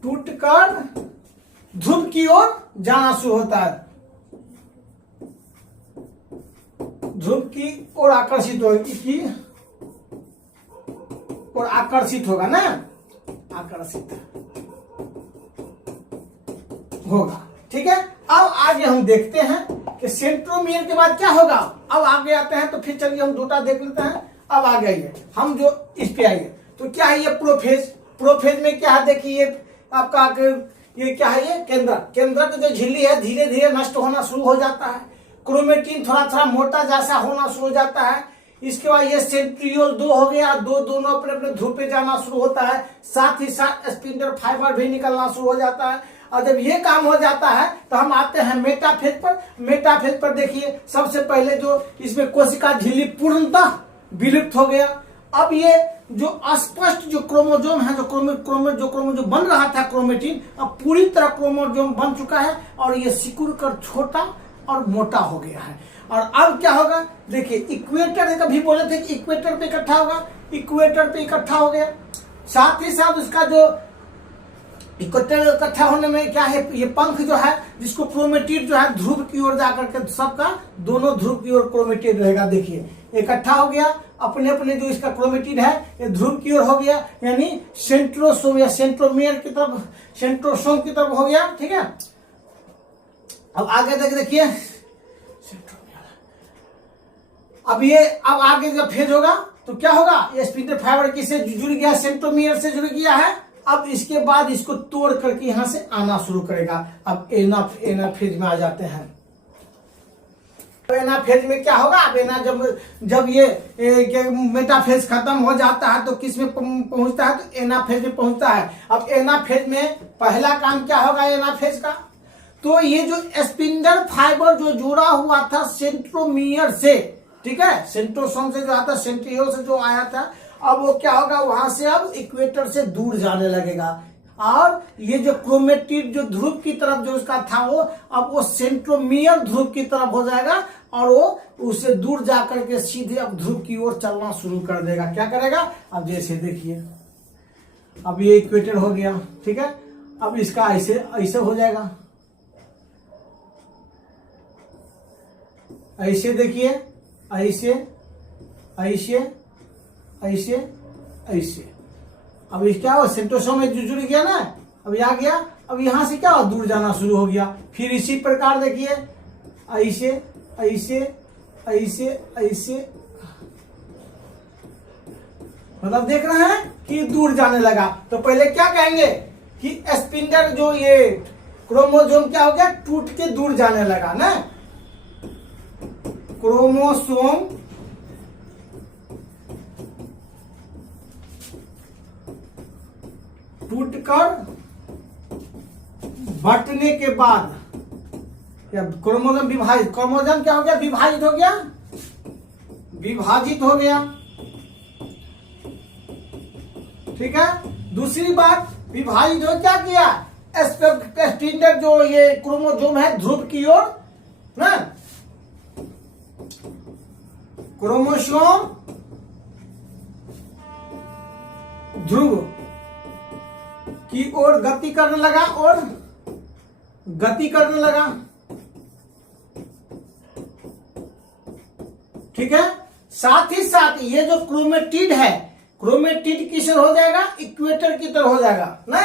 टूटकर ध्रुव की ओर जाना शुरू होता है। ध्रुव की ओर आकर्षित होगा ना। आकर्षित होगा, ठीक है। अब आगे हम देखते हैं कि सेंट्रोमियर के बाद क्या होगा। अब आगे आते हैं तो फिर चलिए हम दूटा देख लेते हैं। अब आगे आइए, हम जो इस पे आइए तो क्या है? ये प्रोफेज में क्या है? देखिए आपका ये क्या है? ये केंद्रक जो झिल्ली है धीरे धीरे नष्ट होना शुरू हो जाता है। क्रोमेटिन थोड़ा थोड़ा मोटा जैसा होना शुरू हो जाता है। इसके बाद ये सेंट्रियोल 2 हो गया। दोनों अपने अपने ध्रुव पे जाना शुरू होता है। साथ ही साथ स्पिंडल फाइबर भी निकलना शुरू हो जाता है। और जब ये काम हो जाता है तो हम आते हैं मेटाफेज पर देखिए सबसे पहले जो इसमें कोशिका झिल्ली पूर्णतः विलुप्त हो गया। अब ये जो अस्पष्ट जो क्रोमोसोम है, जो क्रोमोसोम बन रहा था क्रोमेटिन, अब पूरी तरह क्रोमोसोम बन चुका है और ये सिकुड़ कर छोटा और मोटा हो गया है। और अब क्या होगा? देखिए इक्वेटर कभी बोले थे कि इक्वेटर पे इकट्ठा होगा, इक्वेटर पे इकट्ठा हो गया। साथ ही साथ उसका जो इक्वेटर इकट्ठा होने में क्या है? ये पंख जो है जिसको क्रोमेटिड जो है ध्रुव की ओर जाकर के सबका दोनों ध्रुव की ओर क्रोमेटिड रहेगा। देखिए इकट्ठा हो गया, अपने अपने जो इसका क्रोमेटिड है ये ध्रुव की ओर हो गया, यानी सेंट्रोसोम या सेंट्रोमियर की तरफ, सेंट्रोसोम की तरफ हो गया, ठीक है। अब आगे देखिए अब आगे जब फेज होगा तो क्या होगा, ये स्पिंडल फाइबर किससे जुड़ गया, सेंट्रोमियर से जुड़ गया है। अब इसके बाद इसको तोड़ करके यहां से आना शुरू करेगा। अब एनाफेज में आ जाते हैं। एनाफेज में क्या होगा, अब जब ये मेटाफेज खत्म हो जाता है तो किस में पहुंचता है, तो एनाफेज में पहुंचता है। अब एनाफेज में पहला काम क्या होगा एनाफेज का, तो ये जो स्पिंडल फाइबर जो जुड़ा हुआ था सेंट्रोमियर से, ठीक है, सेंट्रोसोम से जो आता, सेंट्रियोल से जो आया था, अब वो क्या होगा, वहां से अब इक्वेटर से दूर जाने लगेगा। और ये जो क्रोमेटिड जो ध्रुव की तरफ जो उसका था, वो अब वो सेंट्रोमियर ध्रुव की तरफ हो जाएगा और वो उससे दूर जाकर के सीधे अब ध्रुव की ओर चलना शुरू कर देगा। क्या करेगा, अब जैसे देखिए, अब ये इक्वेटर हो गया, ठीक है। अब इसका ऐसे ऐसे हो जाएगा, ऐसे देखिए, ऐसे ऐसे ऐसे ऐसे। अब इस क्या हो, सेंट्रोसोम में जुड़ गया ना, अब आ गया। अब यहां से क्या हो, दूर जाना शुरू हो गया। फिर इसी प्रकार देखिए, ऐसे ऐसे ऐसे ऐसे, मतलब देख रहे हैं कि दूर जाने लगा। तो पहले क्या कहेंगे कि स्पिंडल जो ये क्रोमोसोम क्या हो गया, टूट के दूर जाने लगा ना। क्रोमोसोम टूटकर बंटने के बाद क्रोमोसोम विभाजित, क्रोमोसोम क्या हो गया, विभाजित हो गया, विभाजित हो गया, ठीक है। दूसरी बात, विभाजित हो क्या किया, स्पिंडल जो ये क्रोमोसोम है ध्रुव की ओर ना, क्रोमोसोम ध्रुव की ओर गति करने लगा और गति करने लगा, ठीक है। साथ ही साथ ये जो क्रोमेटिड है, क्रोमेटिड किस ओर हो जाएगा, इक्वेटर की तरफ हो जाएगा ना।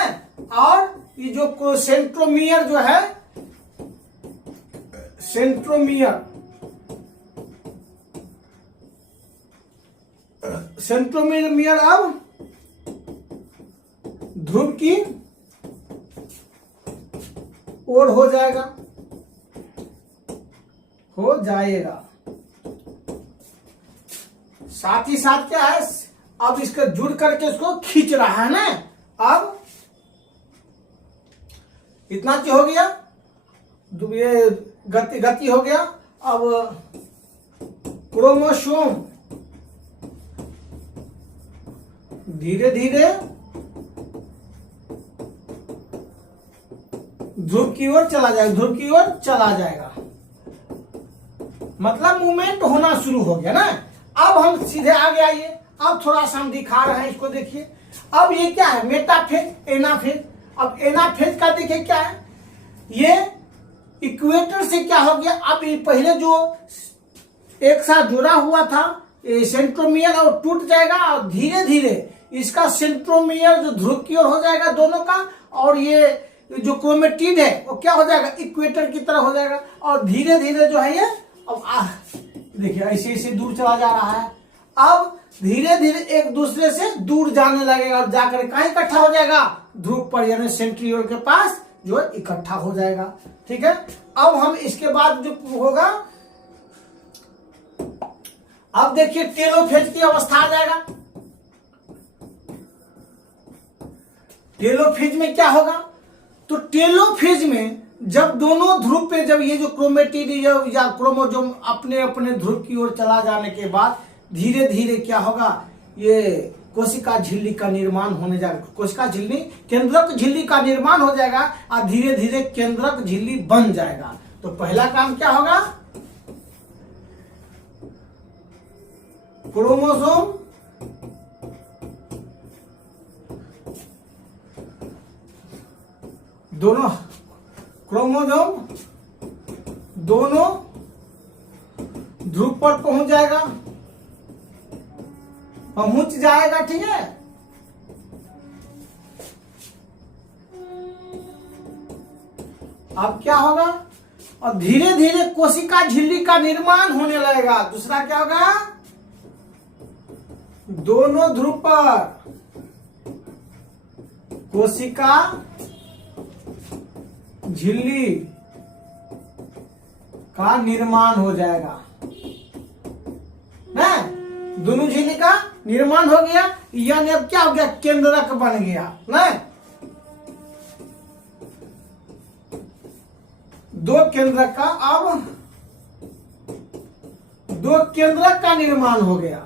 और ये जो सेंट्रोमियर जो है, सेंट्रोमियर अब ध्रुव की ओर हो जाएगा, हो जाएगा। साथ ही साथ क्या है, अब इसको जुड़ करके इसको खींच रहा है ना। अब इतना चीज हो गया, ये गति हो गया। अब क्रोमोसोम धीरे धीरे ध्रुव की ओर चला जाएगा, ध्रुव की ओर चला जाएगा, मतलब मूवमेंट होना शुरू हो गया ना। अब हम सीधे आगे आइए, अब थोड़ा सा हम दिखा रहे हैं, इसको देखिए। अब ये क्या है, मेटाफेज, एनाफेज। अब एनाफेज का देखिए क्या है, ये इक्वेटर से क्या हो गया, अब ये पहले जो एक साथ जुड़ा हुआ था सेंट्रोमियर, और टूट जाएगा और धीरे धीरे इसका सेंट्रोमियर जो ध्रुव की ओर हो जाएगा दोनों का, और ये जो क्रोमेटिड है वो क्या हो जाएगा, इक्वेटर की तरह हो जाएगा। और धीरे धीरे जो है ये अब देखिए ऐसे ऐसे दूर चला जा रहा है। अब धीरे धीरे एक दूसरे से दूर जाने लगेगा और जाकर कहाँ इकट्ठा हो जाएगा, ध्रुव पर, यानी सेंट्रियोल के पास जो इकट्ठा हो जाएगा, ठीक है। अब हम इसके बाद जो होगा, अब देखिए टेलोफेज की अवस्था आ जाएगा। टेलोफेज में क्या होगा, तो टेलोफेज में जब दोनों ध्रुव पे, जब ये जो क्रोमेटिड या क्रोमोसोम अपने अपने ध्रुव की ओर चला जाने के बाद धीरे धीरे क्या होगा, ये कोशिका झिल्ली का निर्माण होने जाएगा। कोशिका झिल्ली, केंद्रक झिल्ली का निर्माण हो जाएगा और धीरे धीरे केंद्रक झिल्ली बन जाएगा। तो पहला काम क्या होगा, क्रोमोसोम दोनों, क्रोमोसोम दोनों ध्रुव पर पहुंच जाएगा, पहुंच जाएगा, ठीक है। अब क्या होगा, और धीरे धीरे कोशिका झिल्ली का निर्माण होने लगेगा। दूसरा क्या होगा, दोनों ध्रुव पर कोशिका झिल्ली का निर्माण हो जाएगा ना। दोनों झिल्ली का निर्माण हो गया, यानी अब क्या हो गया, केंद्रक बन गया ना। दो केंद्रक का, अब दो केंद्रक का निर्माण हो गया।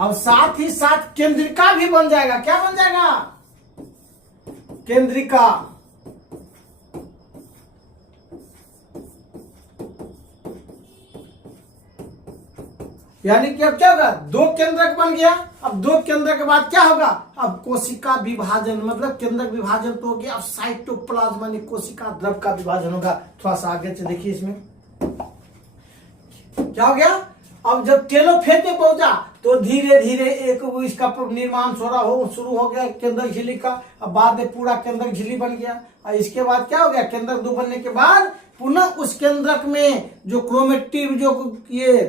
अब साथ ही साथ केंद्रिका भी बन जाएगा। क्या बन जाएगा, केंद्रिका। यानी कि अब क्या होगा, दो केंद्रक बन गया। अब दो केंद्र के बाद क्या होगा, अब कोशिका विभाजन, मतलब केंद्रक विभाजन तो हो गया। अब साइटोप्लाज्म यानी कोशिका द्रव का विभाजन होगा। थोड़ा सा आगे से देखिए, इसमें क्या हो गया, अब जब टेलोफेज पे पहुंचा तो धीरे धीरे एक इसका निर्माण शुरू हो गया केंद्रक झिल्ली का। अब बाद में पूरा केंद्रक झिल्ली बन गया। और इसके बाद क्या हो गया, केंद्रक दो बनने के बाद पुनः उस केंद्रक में जो क्रोमेटिन, जो ये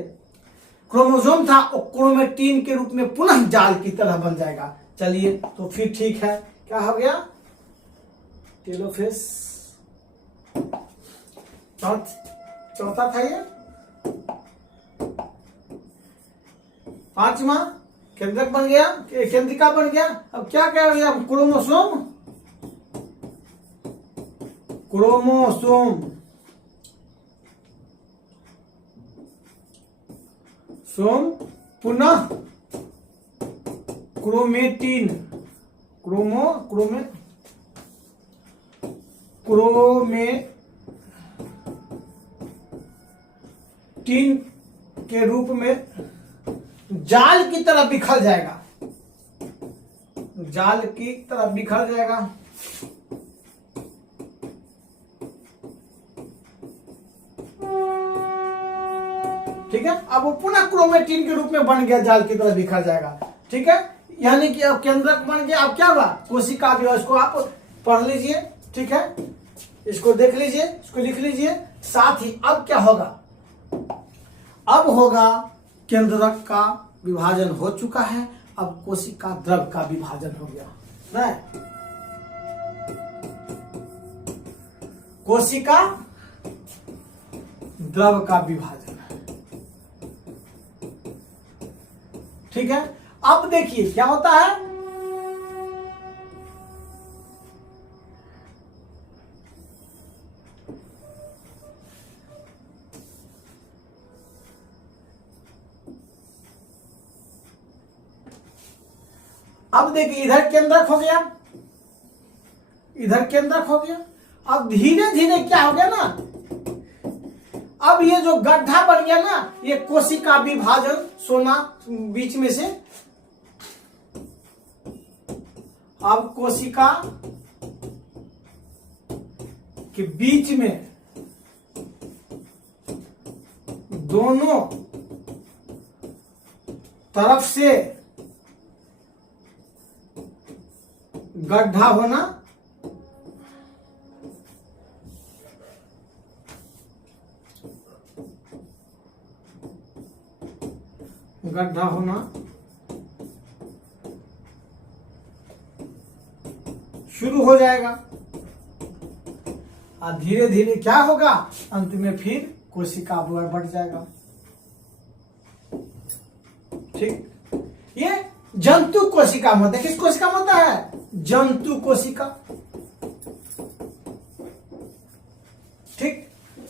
क्रोमोसोम था, वो क्रोमेटिन के रूप में पुनः जाल की तरह बन जाएगा। चलिए, तो फिर ठीक है, क्या हो गया, टेलोफेज। चौथा था ये। पांचवा केंद्रक बन गया, केंद्रिका बन गया। अब क्या क्या हो गया, क्रोमोसोम, क्रोमोसोम पुनः क्रोमेटिन, क्रोमेटिन के रूप में जाल की तरह बिखर जाएगा। जाल की तरह बिखर जाएगा। ठीक है, अब वो पुनः क्रोमेटिन के रूप में बन गया, जाल की तरह बिखर जाएगा। ठीक है, यानी कि अब केंद्रक बन गया। अब क्या हुआ, कोशिका भी, इसको आप पढ़ लीजिए। ठीक है, इसको देख लीजिए, इसको लिख लीजिए। साथ ही अब क्या होगा, अब होगा केंद्रक का विभाजन हो चुका है। अब कोशिका द्रव का विभाजन हो गया ना। कोशिका द्रव का विभाजन। ठीक है, अब देखिए क्या होता है, अब देखिए इधर केंद्रक हो गया, इधर केंद्रक हो गया। अब धीरे धीरे क्या हो गया ना, अब ये जो गड्ढा बन गया ना, ये कोशिका विभाजन सोना बीच में से। अब कोशिका के बीच में दोनों तरफ से गड्ढा होना, गड्ढा होना शुरू हो जाएगा। और धीरे धीरे क्या होगा, अंत में फिर कोशिका बढ़ जाएगा। ठीक, ये जंतु कोशिका में होता है। किस कोशिका में होता है, जंतु कोशिका। ठीक,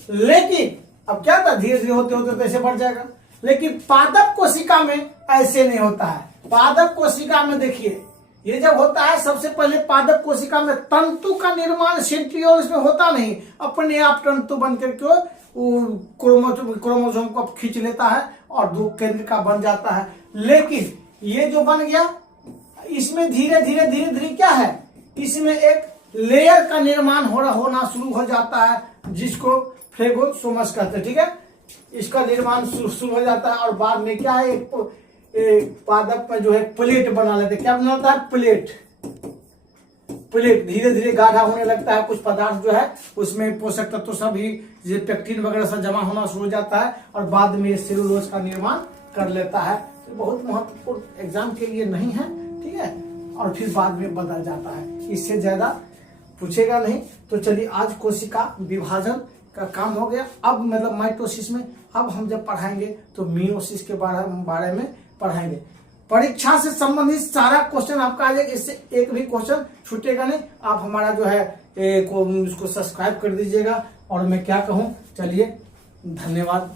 लेकिन अब क्या था, धीरे धीरे होते होते तो ऐसे बढ़ जाएगा। लेकिन पादप कोशिका में ऐसे नहीं होता है। पादप कोशिका में देखिए, ये जब होता है, सबसे पहले पादप कोशिका में तंतु का निर्माण सेंट्रियोल इसमें होता नहीं, अपने आप तंतु बन करके क्रोमोसोम को खींच लेता है और दो केंद्रिका बन जाता है। लेकिन ये जो बन गया, इसमें धीरे धीरे क्या है, इसमें एक लेयर का निर्माण होना शुरू हो जाता है, जिसको फ्लेगोसोमस कहते हैं। ठीक है, इसका निर्माण शुरू हो जाता है। और बाद में क्या है, एक पादप में जो है प्लेट बना लेते हैं। क्या बनाता है, प्लेट। प्लेट धीरे धीरे गाढ़ा होने लगता है, कुछ पदार्थ जो है उसमें पोषक तत्व सभी पेक्टिन वगैरह सब जमा होना शुरू हो जाता है और बाद में सेलुलोज का निर्माण कर लेता है। तो बहुत महत्वपूर्ण एग्जाम के लिए नहीं है, ठीक है, और फिर बाद में बदल जाता है, इससे ज्यादा पूछेगा नहीं। तो चलिए आज कोशिका विभाजन का काम हो गया। अब मतलब माइटोसिस में अब हम जब पढ़ाएंगे तो मियोसिस के बारे में पढ़ाएंगे। परीक्षा से संबंधित सारा क्वेश्चन आपका आ जाएगा, इससे एक भी क्वेश्चन छूटेगा नहीं। आप हमारा जो है इसको सब्सक्राइब कर दीजिएगा। और मैं क्या कहूँ, चलिए धन्यवाद।